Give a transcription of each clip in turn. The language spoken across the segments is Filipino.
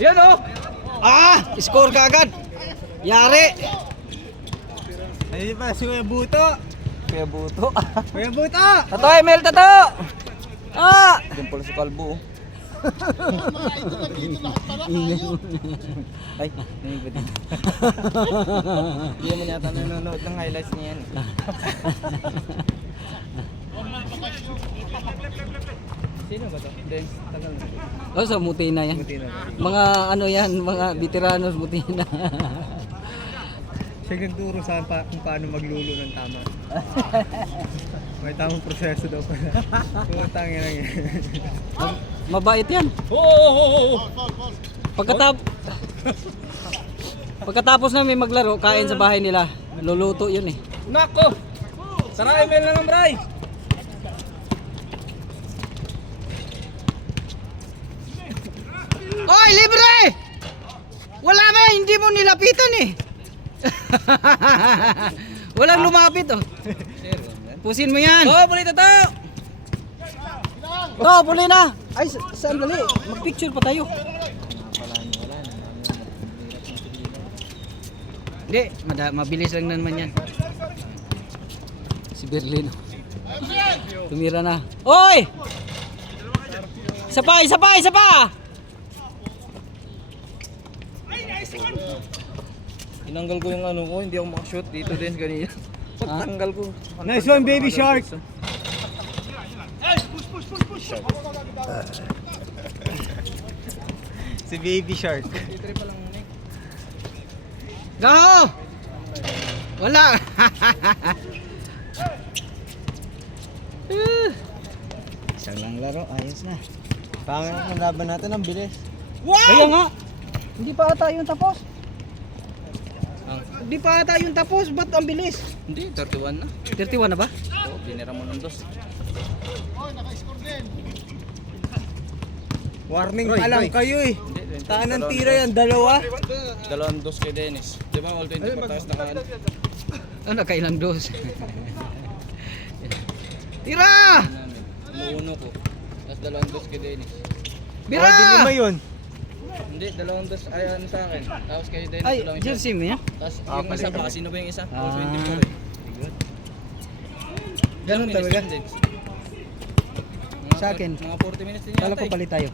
Ayan oh! Score ka agad. Yari. Ayun pa, si Kuya Buto. Kuya Buto. Kuya Buto! Tato, Emel, tato. Diyan pala si Kalbo. Ay, nangig ba din? Hindi naman yata nanonood ng highlights niyan. Sino ba to? Dance, tagal na. Sa Mutina yan. Buti na. Mga ano yan, mga veteranos Mutina. Siya nagturo sa akin kung paano maglulo ng tama. May tamang proseso daw pala. Putangin lang yan. Mabait yan. Pagkatapos namin maglaro, kain sa bahay nila. Luluto yun eh. Nako! Sara email na lang, Bray! Oy, libre! Wala ba, hindi mo nilapitan eh. Walang lumapit oh. Pusin mo yan. Puli to! Puli na. Ay, sandali. Mag-picture pa tayo. Hindi, mabilis lang naman yan. Si Berlin. Tumira na. Oy! Isa pa! Tinanggal ko yung ano ko, hindi ako makashoot dito din kanina. Pagtanggal ko. Nice one, baby shark! Si baby shark. Go! Wala. Isang lang laro, ayos na. Pangit ang laban natin, ang bilis. Kaya nga. Hindi pa ata yung tapos. Hindi pa ata yung tapos, ba't ang bilis? Hindi, 31 na. 31 na ba? Oo, binira mo ng dos. Warning pa lang kayo eh. Hindi, Taan ng tira yan, dalawa. Dalawang dos kay Dennis. Di ba all 24 tayo nakaan? Kailang dos. Tira! Umuuno ko. Tapos dalawang dos kay Dennis. Bira! Di lima yun. Hindi, dalawang dos ay ano sa akin. Tapos kay Dennis Ay, dalawang isa. jersey mo yan? Tapos yung isa pa, sino ba yung isa? All 24 eh. Ganun Ilang talaga. minutes din, Dennis? Sa akin. Mga 40 minutes din Kala yata ko eh. palit tayo.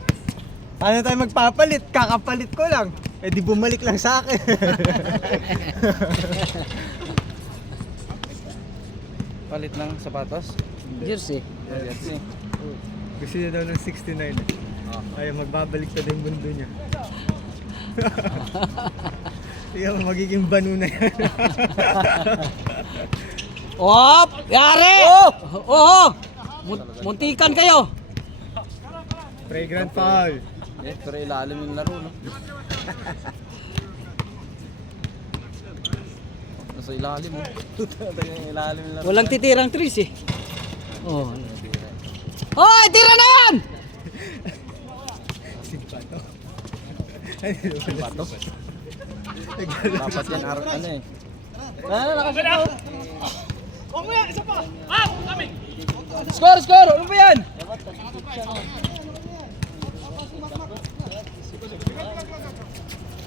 Paano tayo magpapalit? Kakapalit ko lang. Eh di bumalik lang sa akin. Palit ng sapatos. Jersey. Jersey. Gusto niya daw ng 69 eh. Ay, magbabalik na yung mundo niya. Tingnan mo, magiging banu na yan. Op! Yari! Oo! Muntikan kayo! Fragrant foul. Pero ilalim yung laro, no? Nasa ilalim, oh. Yung ilalim yung laro. Walang titirang tris eh. Oh. Hoy! Tira na yan! Simpato. Bato. Dapat yan ano eh. Nakasito. Score! Ano ba yan?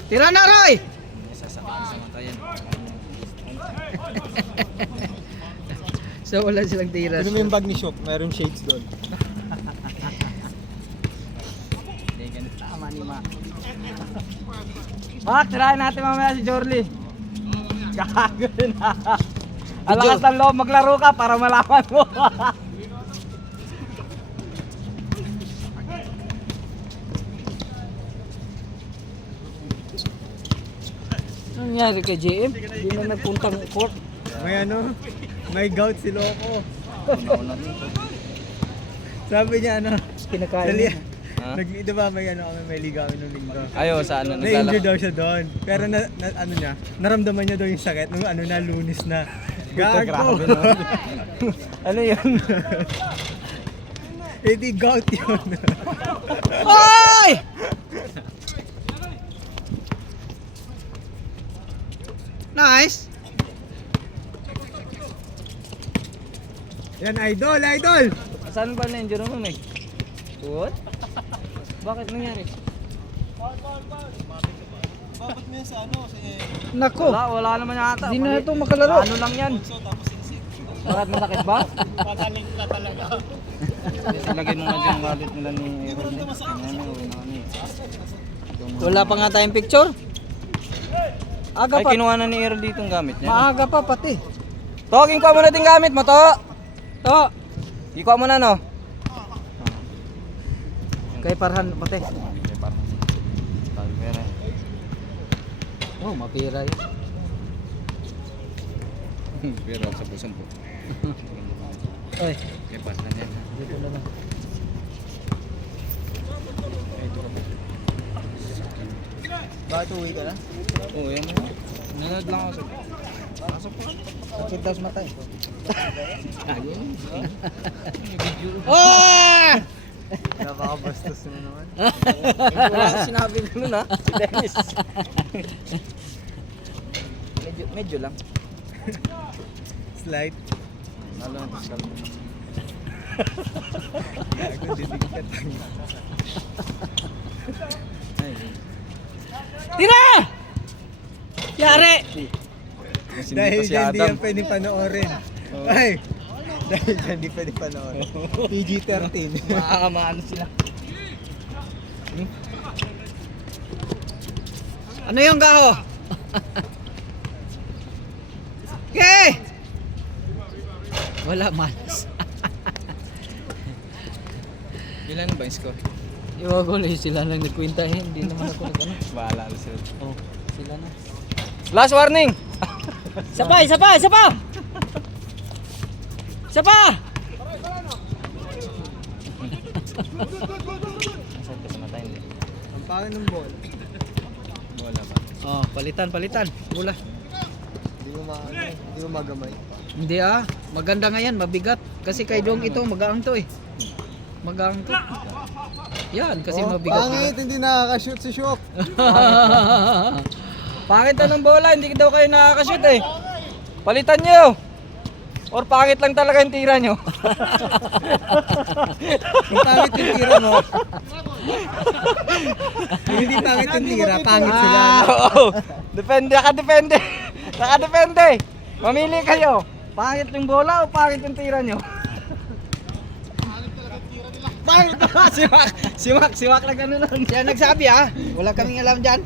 Tira na, Roy! So wala silang tira. Ano mo yung bag ni Shok? Mayroong shades doon. Tama ni Ma. Tirahin natin mamaya si Jorly. Gago na. Alakas ng loob, maglaro ka para malaman mo. Ano nangyari kay JM? Hindi na nagpuntang court. May may gout si Loco. Sabi niya Kinakain dali, Ha? di ba may kami may liga kami nung linggo. Ayo, sa ano? Na-injure daw siya doon. Pero naramdaman niya daw yung sakit nung na lunis na. Gago. Grabe, no? Ano yun? Eh di gout yun. Hoy! Nice. Yan, idol! Saan ba na-injure mo, Meg? What? Bakit nangyari? Bakit mo yan sa ano? Nako. Wala naman yata. Di na ito makalaro. Ano lang yan? Bakit masakit ba? Pagaling ka talaga. Ilagay mo nga dyan wallet nila ni Aaron. Wala pa nga tayong picture. Aga Ay, pa. kinuha na ni Aaron dito ang gamit niya. Maaga pa pati. Toging ko muna din gamit mo to. To. Ikuha mo na no. Kay Parhan pati. Pera. Oh, mapira yun. Pero sa pusong po. Oy, May pasan yan. dito na lang. Bakit uwi ka na? Oo, yan mo. Nanood lang ako sa... Pasok po. Sakit daw sa mata eh. Oh! Napakabastos mo naman. Wala sinabi ko nun ha. Si Dennis. Medyo lang. Slide. Ano lang ito salmo. Gago, didig ka. Tira! Yari! Dahil dyan di yan pwede panoorin. Ay! Dahil dyan di pwede panoorin. PG-13. Makakamaano sila. Ano yung gaho? Okay! Wala malas. Ilan ba yung score? Iwa ko lang sila nang nagkwenta eh. Hindi naman ako nag-ano. Bahala na sila. Oh, sila na. Last warning! Isa pa, isa pa, isa pa! Isa pa! Nasaan ka sa mata hindi? Ang pangin ng ball. Wala ba? Oh, palitan, palitan. Bula. Hindi mo magamay. Hindi ah, maganda nga yan, mabigat. Kasi kay Dong ito, magaang to eh. Magaang to. Yan, kasi mabigat. Pangit, hindi nakaka-shoot si Shook. Pangit na ng bola, hindi daw kayo nakakashoot eh. Palitan nyo! Or pangit lang talaga yung tira nyo. Kung pangit yung tira mo. Kung hindi pangit yung tira, pangit sila. Oo. Depende, nakadepende. Nakadepende. Mamili kayo. Pangit yung bola o pangit yung tira nyo? Pangit ba? Si Mac na gano'n lang. Siya nagsabi ah, wala kaming alam dyan.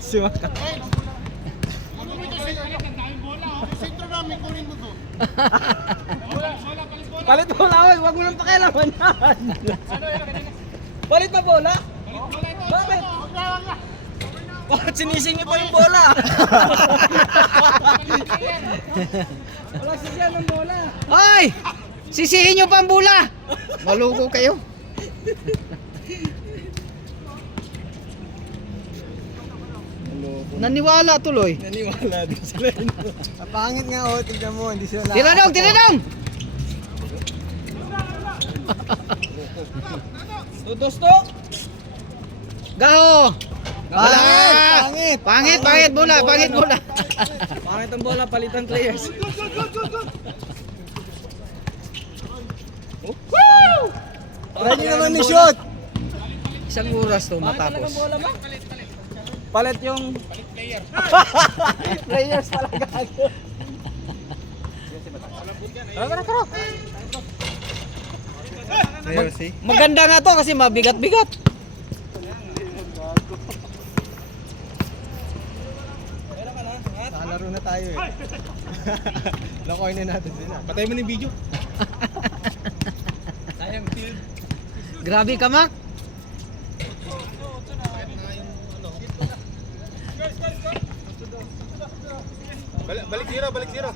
Si Mac. Palit bola, oy. Huwag mo nang pakialaman yan. Palit pa bola? Bakit? Bakit sinisingit pa yung bola? Wala sisiyan ng bola. Ay! Sisihin nyo pa ang bula! Maluko kayo. Naniwala tuloy. Naniwala din sila. Ang pangit nga oh, tignan mo, hindi sila Tira dong, tira dong! Tudos-to. Gaho! Pangit! Pangit, pangit bola, pangit bola. Pangit ang bola, palitan players. Ready naman ni shoot! Isang oras to matapos. Palit yung players pala gago. Ayun, see? Maganda nga to kasi mabigat-bigat. Nakalaro na tayo eh. Lokoy na natin sila. Patay mo na yung video. Sayang field. Grabe ka, Mac. Balik zero, balik zero.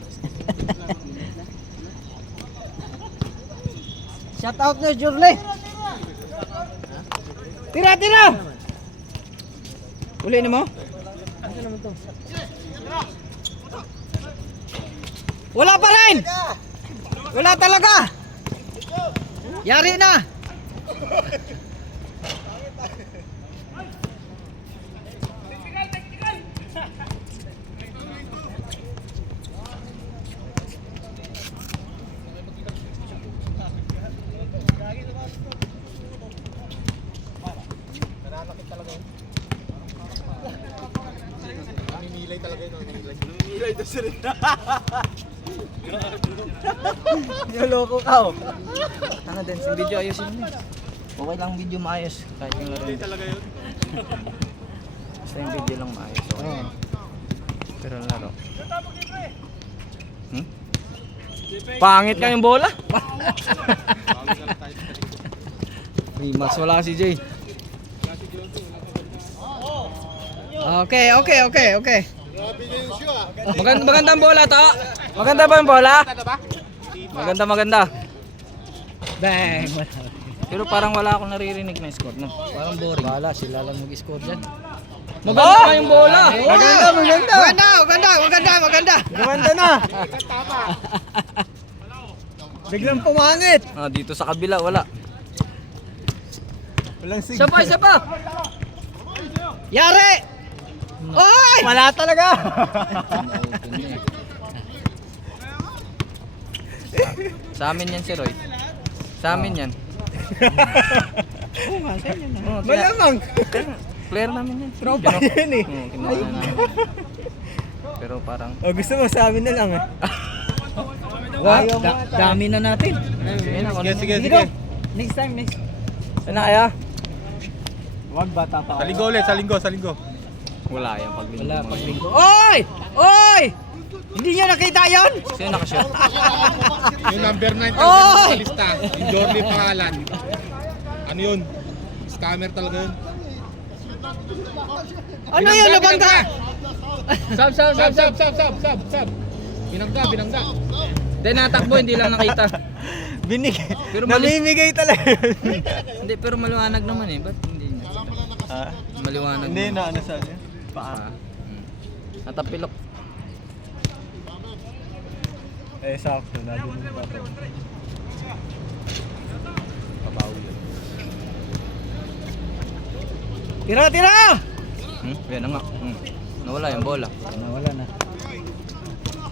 Shout out na Jurle. Tira, tira. Uli na mo? Wala pa rin. Wala talaga. Yari na. Nananakit talaga yun. Niloloko ka oh. Ano din, sa video ayusin mo. Okay lang video maayos. Kahit yung laro. Hindi talaga yun. Basta yung video lang maayos. Okay. Pero laro. Pangit ka yung bola. Rimas, wala si Jay. Okay. Magandang bola to. Maganda ba yung bola? Maganda. Bang! Pero parang wala akong naririnig na score, no? Parang boring. Wala, sila lang mag-score dyan. Maganda yung bola. Maganda. Gumanda na! Biglang pumangit! Ah, dito sa kabila wala. Walang signal. Isa pa. Yari! Oy! Wala talaga! Sa amin yan si Roy. Sa amin yan. Oo nga, sa inyo na. Oo, kaya- Malamang! Player namin yan. Tropa yan eh. Oo, kinuha na namin. Pero parang O gusto mo sa amin na lang eh. Wow, dami na natin. Sige. Next time. Ano kaya? Wag bata pa. Sa linggo ulit, sa linggo. Wala yan pag Wala paglinggo. Oy! Hindi niyo nakita yon? Sino nakashoot? Yung number 9 Oy! talaga sa lista. Yung Jordi pangalan. Ano yun? Scammer talaga yun. Ano yun, nabangga? Sab. Binangga. Hindi natakbo, hindi lang nakita. Pero Namimigay talaga. Hindi, pero maliwanag naman eh. Ba't hindi niya? Maliwanag Hindi naman. na ano sa niya. Paa. Natapilok. Eh sakto, nandun yung bata. Pabawi yun. Tira! Yan na nga. Nawala yung bola. Nawala na.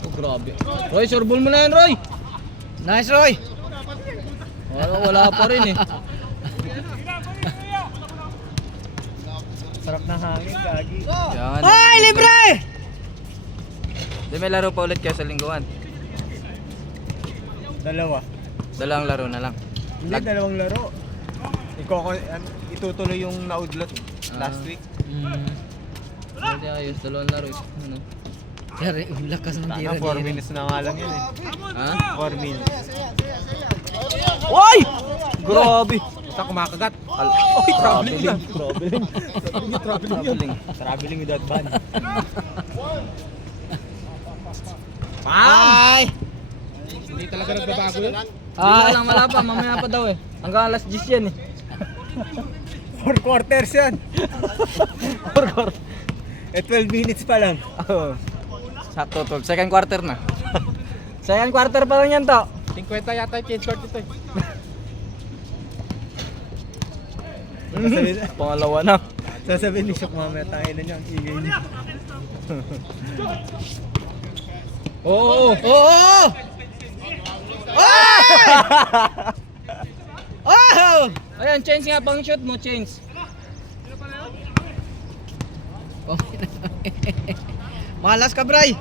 Oh, grabe. Roy, surbol mo na yan, Roy! Nice, Roy! Wala pa rin eh. Sarap ng hangin, gagi. Yan. Ay, libre! Di may laro pa ulit kayo sa lingguan. Dalawang laro na lang. Hindi, dalawang laro. Itutuloy yung naudlot last week. Hindi ayos, dalawang laro. Ano? Yari, lakas ng tira 4 minutes na nga lang yun eh. Ha? 4 minutes. Oy! Grabe! Basta kumakagat. Oy, traveling. Traveling without ban. Ay! Hindi talaga nagbabago yun. Wala pa, mamaya pa daw eh. Hanggang alas 10 yan eh. 4 quarters yan. 4 quarter. 12 minutes pa lang. Sakto, tol. Second quarter na. Second quarter pa lang yan to. 50 yata yung change court ito eh. Pangalawa na. Sasabihin ni Shok mamaya tayo na niya ang ingay niya. Oo. Oo! Ay! Oh! Ayan, change nga pang shoot mo, change. Malas ka, Bray!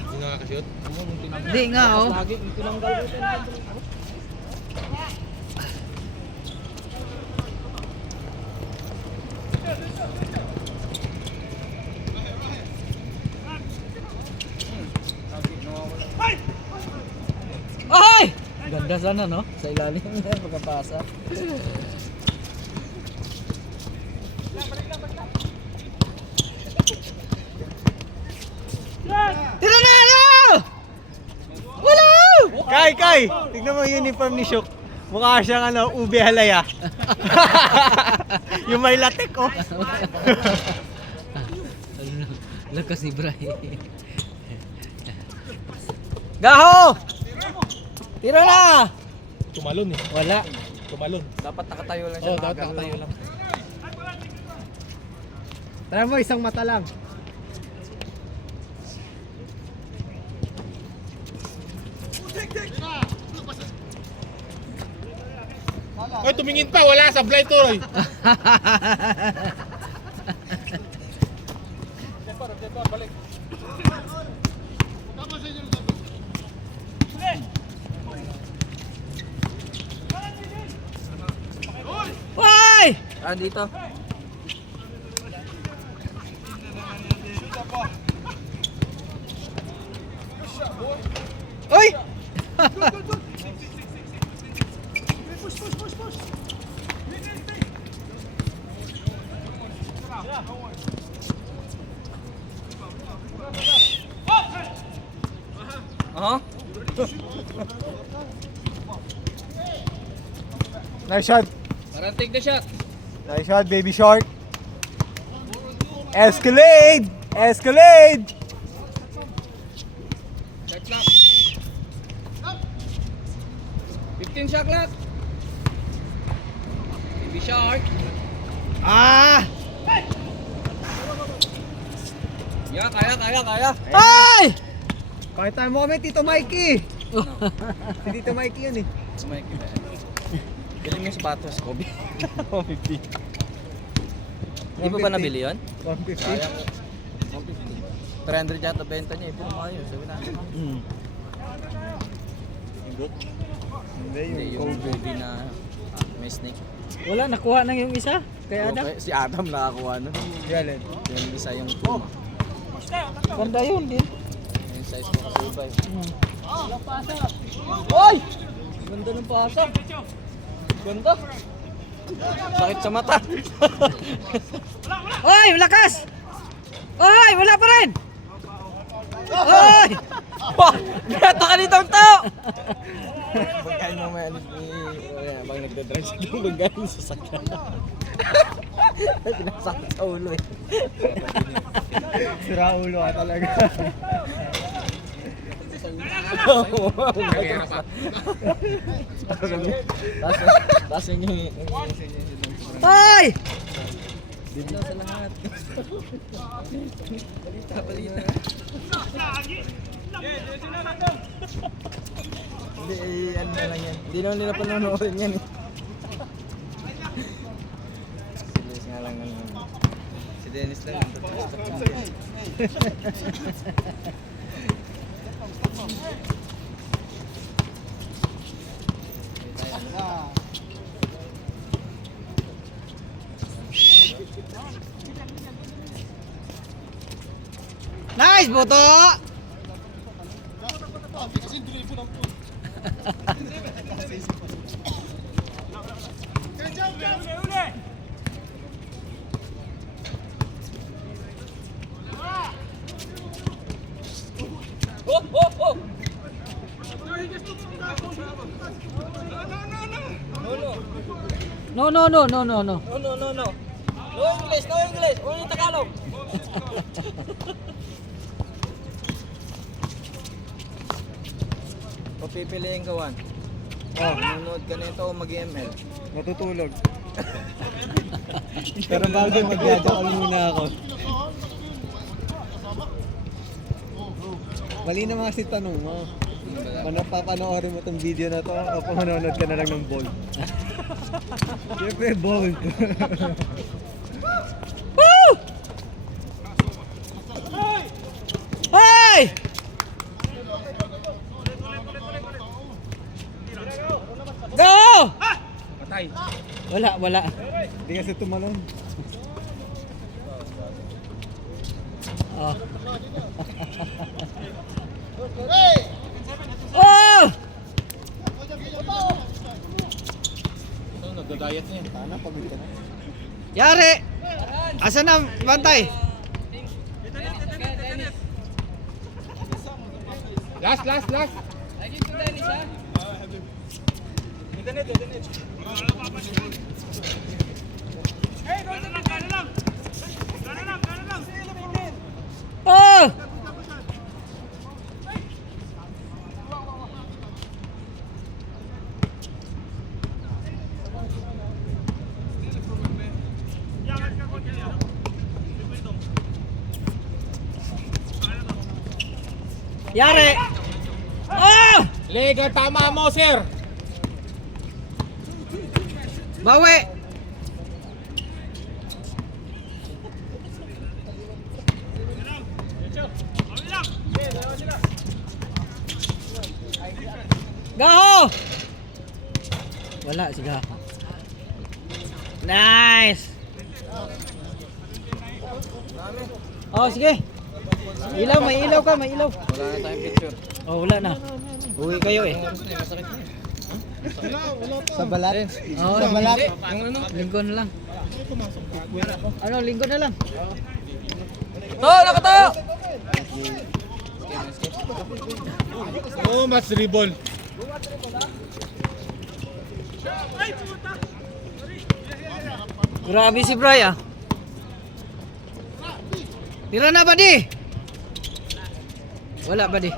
Hindi nakakashoot. Hindi nga, oh. Ay! Ganda sana, no? Sa ilalim pagkapasa. Tira na! Ano? Wala! Kai! Tignan mo yung uniform ni Shok. Mukha siyang ube halaya. Yung may latek oh. Lakas ni Bray. Gaho! Tira na! Tumalon eh. Wala. Tumalon. Dapat nakatayo lang siya. Dapat nakatayo lang. Tara mo, isang mata lang. Ay, tumingin pa. Wala sa blind to, Roy. Hoy! Ah, dito. Hoy! Aha. Nice shot. Parang take the shot. Nice shot, baby shark. Escalade! Escalade! Shot clock. 15 shot clock. Baby shark. Ah! Ya, kaya. Ay! Kahit tayo mo kami, Tito Mikey. Si Tito Mikey yun eh. Sumay kita. Galing yung sapatos, Kobe. 150. Di ba ba nabili yun? 150. Sayang. 150. 300 yata benta niya. Puro maayos. Sabi natin. Hindi, Hindi, yung yung Kobe. Kobe na may snake. Wala, nakuha na yung isa. Kay Adam. Si Adam nakakuha na. Galit. Yung isa yung Puma. Ganda yun din. Yung size ko kasi iba eh. Hoy! Ganda ng pasok. Ganda. Sakit sa mata. Hoy, lakas! Hoy, wala pa rin! Hoy! Bata ka nitong tao! Pagkain mo may alis ni... Bang nagdadrive sa doon, pagkain sa sakyan. Pinasakit sa ulo eh. Sira ulo ka talaga. Tapos yun yung... Hoy! Bigla sa lahat. Balita. Hindi, ano na lang yan. Hindi naman nila panonoorin yan eh. Si Luis nga lang ano. Si Dennis lang. Nice, Boto! No. No English, only Tagalog. Papipiliin ka, Juan. Nanonood ka nito o mag-ML? Natutulog. Pero bago mag-call muna ako. Mali na kasi tanong mo. Papanoorin mo tong video na to o manonood ka na lang ng bold? Siyempre bold. Woo! Hey! Go! Patay. Wala. Hindi kasi tumalon. Oh. Oh! Nagda-diet niya. Sana pagod ka na. Yari! Asan na bantay? Last. Oh! Yari! Oh! Lega, tama mo, sir. Bawi! Wala, sige. Nice! Oh, sige. Ilaw, may ilaw ka, may ilaw. Wala na tayong picture. Oh, wala na. Uwi kayo eh. Sa balat. Oh, Sa balat. linggo na lang. Ano, linggo na lang. Oh, mas ribbon. Grabe si Bray ah. Tira na, buddy. Wala, buddy.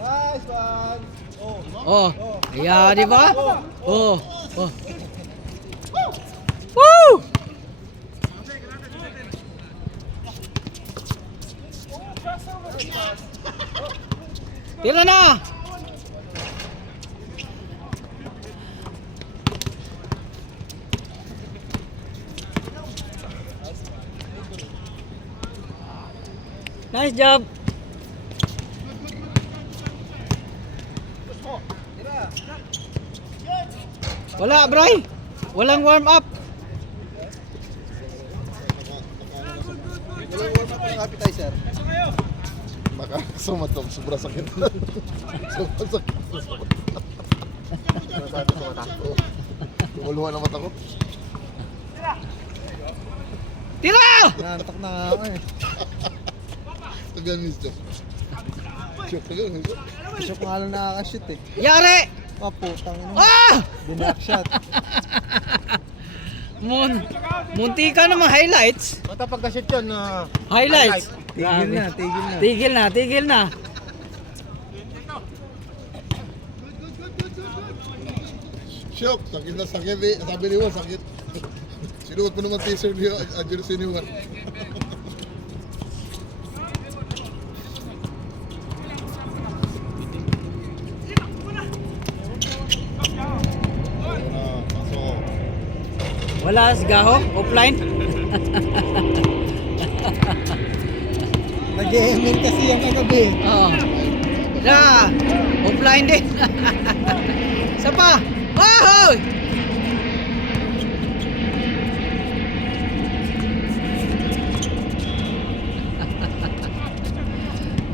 Nice one. Oh, ayan, di ba? Oh, oh. Woo! Tira na! Nice job! Wala, Bray. Walang warm up. Walang warm up ng appetizer. Baka sumatok, sobrang sakit. Sobrang sakit. Tumuluhan ang mata ko. Tira! Nantok na nga ako eh. Tagal misto. Tagal misto. Shock nga lang nakaka-shoot eh. Yari! Oh, putang ina. Ah! Binack shot. Munti ka naman highlights. Basta pagka-shoot yun, Highlights. Tigil na, tigil na. Tigil na, tigil na. Shock, sakit na sakit eh. Sabi ni Juan, sakit. Sinuot mo naman t-shirt niyo, jersey ni Juan. Pasok. Wala sigaho, offline. Nag-ML kasi yung kagabi. Oo. Na, offline din. Isa pa. Ahoy!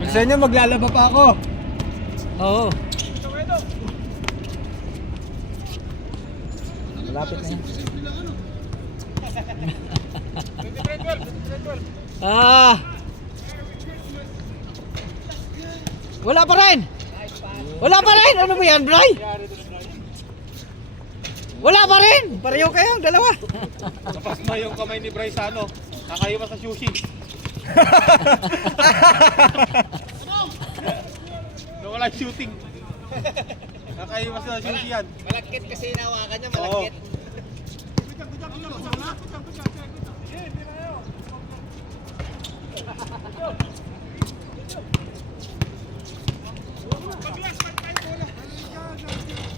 Gusto nyo maglalaba pa ako. Oo. Malapit na yan. Ah. Wala pa rin. Wala pa rin. Ano ba yan, Bray? Wala pa rin. Pareho kayong dalawa. Tapos na yung kamay ni Bryce sa ano, nakaiwas sa sushi. Wala shooting. Nakaiwas sa sushi yan. Malakit kasi inawakan niya, malakit.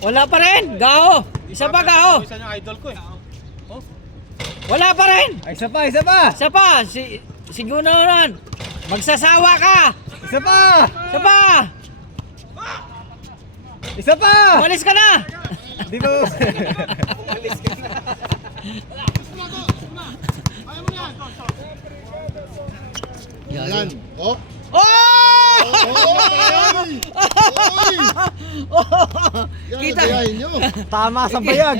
Wala pa rin. Gao. Isa pa, Gao. Isa niyang idol ko eh. Oh. Wala pa rin. Ay, isa pa, isa pa. Isa pa. Siguro naman. Magsasawa ka. Isa pa. Isa pa. Isa pa. Umalis ka na. Di ba? Yan. Oh. Oh! Oy! Oy! Yan, Kita. gayahin nyo. Tama sa bayag.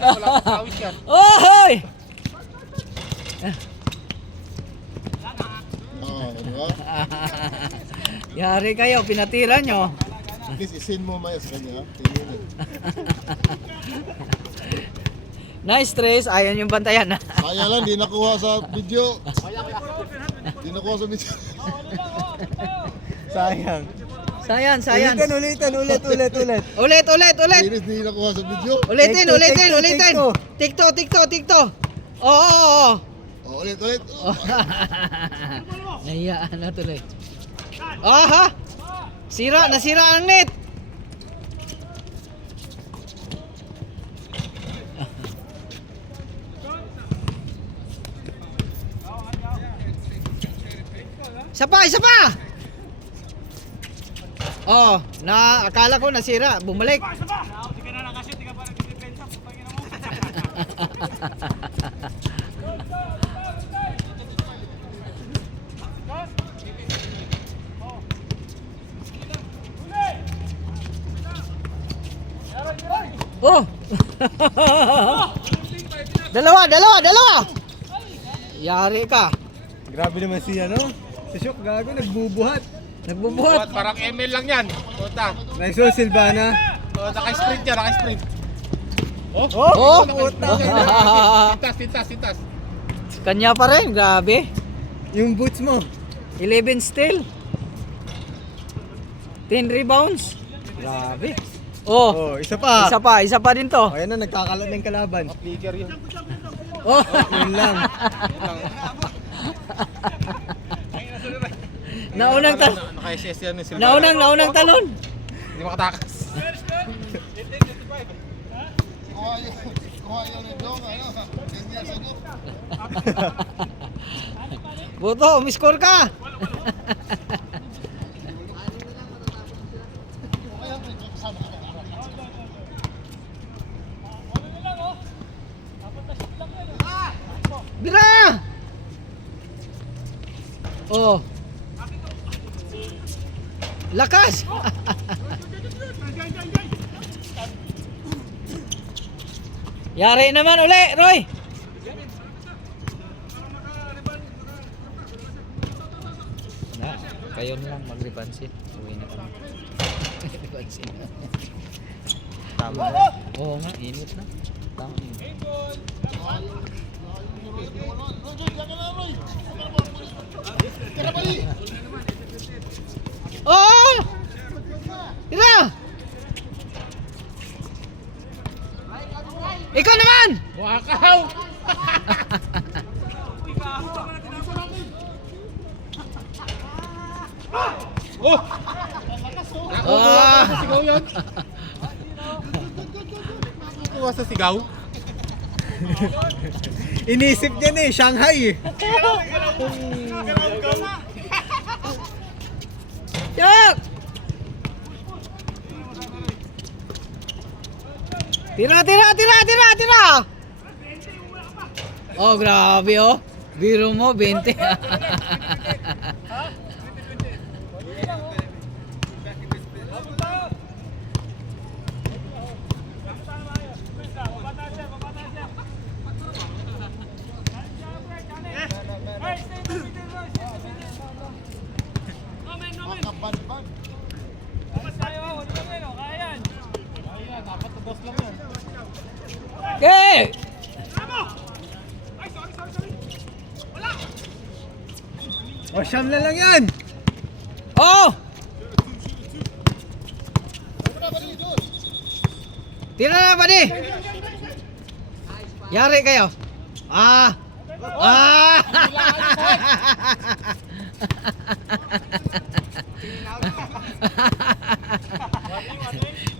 Wala pang pawis yan. Ohoy! Di ba? Yari kayo, pinatira nyo. Please, isin mo maya sa kanya. Tingin. Nice Trace, ayaw yung bantayan. Kaya lang, di nakuha sa video. Di nakuha sa video. Sayang. Sayan. Ulitin. Ulit. Inis, di nakuha sa video. Ulitin. Take two. Tikto. Oo. Oh, ulit. Nahiyaan na tuloy. Aha! Nasira ang net. Isa pa! Oh, akala ko nasira, bumalik. Oh! Dalawa! Yari ka. Grabe naman si ano. Si Shock gago, nagbubuhat. Nagbubuhat. Parang ML lang yan. Puta. Nice Silvana. Oh, naka-sprint yan, naka-sprint. Oh! Oh! Sintas. Kanya pa rin, grabe. Yung boots mo. 11 steal. 10 rebounds. Grabe. Oh, Oh, isa pa. isa pa din to. Oh, yan na, nagkakalat ng kalaban. Flicker yun. Oh. Yun lang. Naunang Naka-SS yan. naunang talon. Hindi makatakas. Kuha yun ng dong, ano, 10 years ago. Boto, umiscore ka. Bira! Oh. Lakas! Yari naman uli, Roy! Na, kayo na lang mag-rebansin. Uwi na kami. Rebansin na. Tama na. Oo nga, init na. Tama na. Oh! Tira! Ikaw naman! Wakaw! Oh! Ah! Sigaw yun. Kuha sa sigaw. Inisip niya na eh, Shanghai eh. Yak! Tira! Oh, grabe oh. Biro mo, 20. Okay! O, siyam na lang yan. Oh! Tira na pa di! Yari kayo! Ah! Ah!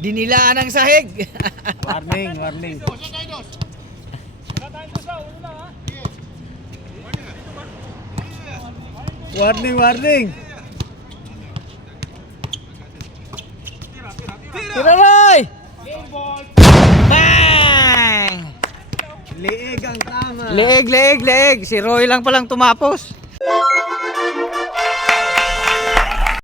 Dinilaan ang sahig! Warning. Warning. Tira Roy! Bang! Leeg ang tama. Leeg! Si Roy lang palang tumapos.